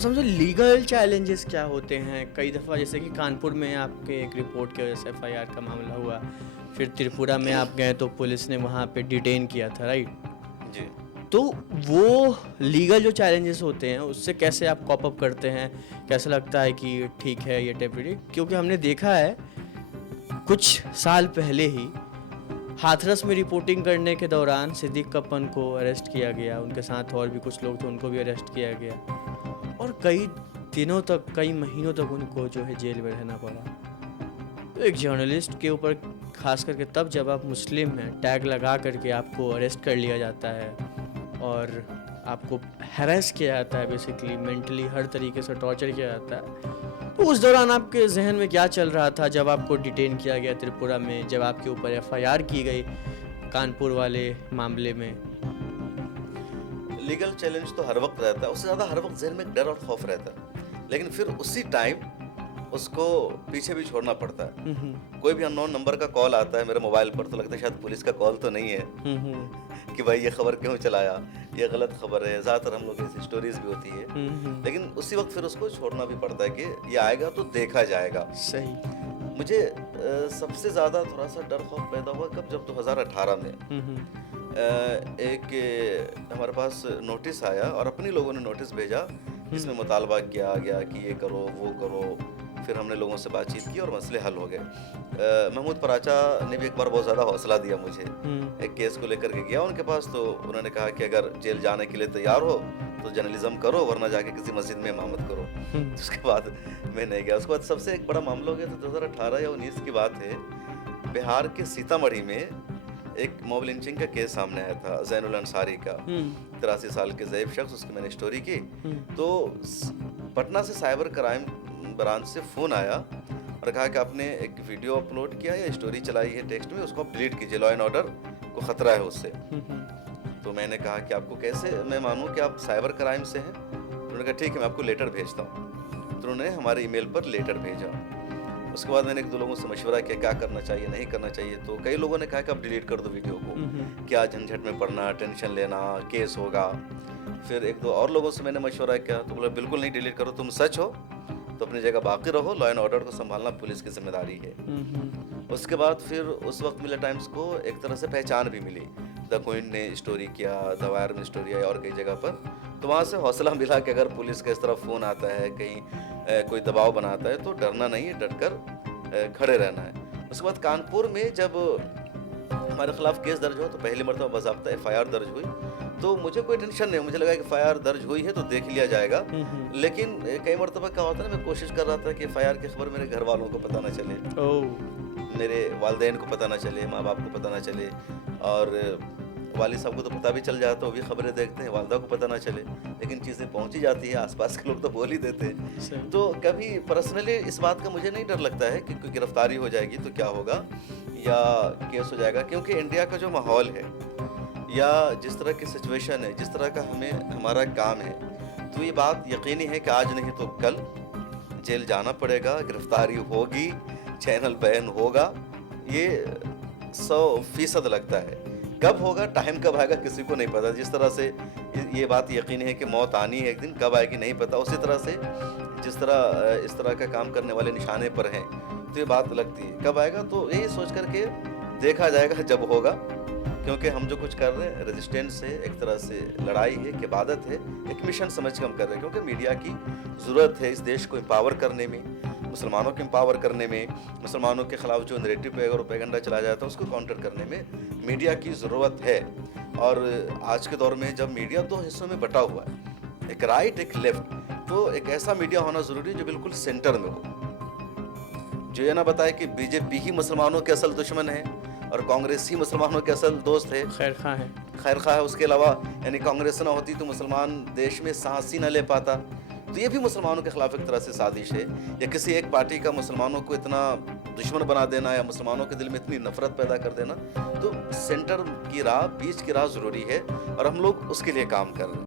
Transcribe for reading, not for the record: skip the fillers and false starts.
समझो legal challenges क्या होते हैं? कई दफ़ा जैसे कि कानपुर में आपके एक रिपोर्ट की वजह से एफआईआर का मामला हुआ, फिर त्रिपुरा में आप गए तो पुलिस ने वहाँ पे डिटेन किया था, राइट? जी। तो वो लीगल जो चैलेंजेस होते हैं उससे कैसे आप कॉप अप करते हैं? कैसा लगता है कि ठीक है ये टेम्परेरी? क्योंकि हमने देखा है कुछ साल पहले ही हाथरस में रिपोर्टिंग करने के दौरान सिद्दीक कप्पन को अरेस्ट किया गया, उनके साथ और भी कुछ लोग थे उनको भी अरेस्ट किया गया और कई दिनों तक, कई महीनों तक उनको जो है जेल में रहना पड़ा। तो एक जर्नलिस्ट के ऊपर खास करके तब जब आप मुस्लिम हैं, टैग लगा करके आपको अरेस्ट कर लिया जाता है और आपको हैरेस किया जाता है, बेसिकली मेंटली हर तरीके से टॉर्चर किया जाता है। तो उस दौरान आपके जहन में क्या चल रहा था जब आपको डिटेन किया गया त्रिपुरा में, जब आपके ऊपर एफआईआर की गई कानपुर वाले मामले में? लीगल चैलेंज तो हर वक्त रहता है, उससे ज़्यादा हर वक्त ज़हन में एक डर और खौफ रहता है, लेकिन फिर उसी टाइम उसको पीछे भी छोड़ना पड़ता है। कोई भी अननोन नंबर का कॉल आता है मेरे मोबाइल पर तो लगता है शायद पुलिस का कॉल तो नहीं है कि भाई ये खबर क्यों चलाया, ये गलत खबर है। ज़्यादातर हम लोग की ऐसी स्टोरीज भी होती है, लेकिन उसी वक्त फिर उसको छोड़ना भी पड़ता है कि ये आएगा तो देखा जाएगा। सही। मुझे सबसे ज़्यादा थोड़ा सा डर खौफ पैदा हुआ कब, जब 2018 में एक हमारे पास नोटिस आया और अपनी लोगों ने नोटिस भेजा जिसमें मुतालबा किया गया कि ये करो वो करो। फिर हमने लोगों से बातचीत की और मसले हल हो गए। महमूद पराचा ने भी एक बार बहुत ज़्यादा हौसला दिया मुझे, एक केस को लेकर के गया उनके पास, तो उन्होंने कहा कि अगर जेल जाने के लिए तैयार हो तो जर्नलिज्म करो, वरना जाके किसी मस्जिद में इमामत करो। उसके बाद मैं नहीं गया। उसके बाद सबसे एक बड़ा मामला हो गया, तो 2018 या 19 की बात है, बिहार के सीतामढ़ी में एक मॉब लिंचिंग का केस सामने आया था ज़ैनुल अंसारी का, 83 साल के ज़ईफ़ शख्स। उसकी मैंने स्टोरी की तो पटना से साइबर क्राइम ब्रांच से फ़ोन आया और कहा कि आपने एक वीडियो अपलोड किया या स्टोरी चलाई है टेक्स्ट में, उसको आप डिलीट कीजिए, लॉ एंड ऑर्डर को ख़तरा है उससे। तो मैंने कहा कि आपको कैसे मैं मानूं कि आप साइबर क्राइम से हैं? उन्होंने कहा ठीक है मैं आपको लेटर भेजता हूँ। तो उन्होंने हमारे ईमेल पर लेटर भेजा। उसके बाद मैंने एक दो लोगों से मशवरा किया क्या करना चाहिए नहीं करना चाहिए। तो कई लोगों ने कहा कि आप डिलीट कर दो वीडियो को, क्या झंझट में पड़ना, टेंशन लेना, केस होगा। फिर एक दो और लोगों से मैंने मशवरा किया तो बोला बिल्कुल नहीं डिलीट करो, तुम सच हो तो अपनी जगह बाकी रहो, लॉ एंड ऑर्डर को संभालना पुलिस की जिम्मेदारी है। उसके बाद फिर उस वक्त मिले टाइम्स को एक तरह से पहचान भी मिली। द क्वीन ने स्टोरी किया, द वायर में स्टोरी आई और कई जगह पर, तो वहाँ से हौसला मिला कि अगर पुलिस का इस तरह फ़ोन आता है, कहीं कोई दबाव बनाता है तो डरना नहीं है, डट कर खड़े रहना है। उसके बाद कानपुर में जब हमारे खिलाफ केस दर्ज हो तो पहली मरतबा बाज़ाब्ता एफआईआर दर्ज हुई, तो मुझे कोई टेंशन नहीं, मुझे लगा कि एफआईआर दर्ज हुई है तो देख लिया जाएगा। लेकिन कई मरतबा क्या होता है ना, मैं कोशिश कर रहा था कि एफआईआर की खबर मेरे घर वालों को पता ना चले, मेरे वालिदैन को पता ना चले, माँ बाप को पता ना चले, और वालिद साहब को तो पता भी चल जाता, वो भी खबरें देखते हैं, वालदा को पता ना चले, लेकिन चीज़ें पहुंची जाती है, आसपास के लोग तो बोल ही देते हैं। तो कभी पर्सनली इस बात का मुझे नहीं डर लगता है कि कोई गिरफ्तारी हो जाएगी तो क्या होगा या केस हो जाएगा, क्योंकि इंडिया का जो माहौल है या जिस तरह की सिचुएशन है, जिस तरह का हमारा काम है, तो ये बात यकीनी है कि आज नहीं तो कल जेल जाना पड़ेगा, गिरफ्तारी होगी, चैनल बैन होगा, ये 100% लगता है। कब होगा, टाइम कब आएगा किसी को नहीं पता। जिस तरह से ये बात यकीनी है कि मौत आनी है एक दिन, कब आएगी नहीं पता, उसी तरह से जिस तरह इस तरह का काम करने वाले निशाने पर हैं, तो ये बात लगती है कब आएगा। तो यही सोच करके देखा जाएगा जब होगा, क्योंकि हम जो कुछ कर रहे हैं रेजिस्टेंस है, एक तरह से लड़ाई है, कि इबादत है, एक मिशन समझ के हम कर रहे हैं, क्योंकि मीडिया की ज़रूरत है इस देश को एम्पावर करने में, मुसलमानों को एम्पावर करने में, मुसलमानों के ख़िलाफ़ जो नैरेटिव प्रोपेगेंडा चलाया जाता है उसको काउंटर करने में मीडिया की ज़रूरत है। और आज के दौर में जब मीडिया दो हिस्सों में बटा हुआ है, एक राइट एक लेफ्ट, तो एक ऐसा मीडिया होना ज़रूरी है जो बिल्कुल सेंटर में हो, जो ये ना बताए कि बीजेपी ही मुसलमानों के असल दुश्मन है और कांग्रेस ही मुसलमानों के असल दोस्त है, खैर खा है। उसके अलावा यानी कांग्रेस ना होती तो मुसलमान देश में सांस ही न ले पाता। तो ये भी मुसलमानों के खिलाफ एक तरह से साजिश है, या किसी एक पार्टी का मुसलमानों को इतना दुश्मन बना देना या मुसलमानों के दिल में इतनी नफरत पैदा कर देना। तो सेंटर की राह, बीच की राह ज़रूरी है और हम लोग उसके लिए काम कर रहे हैं।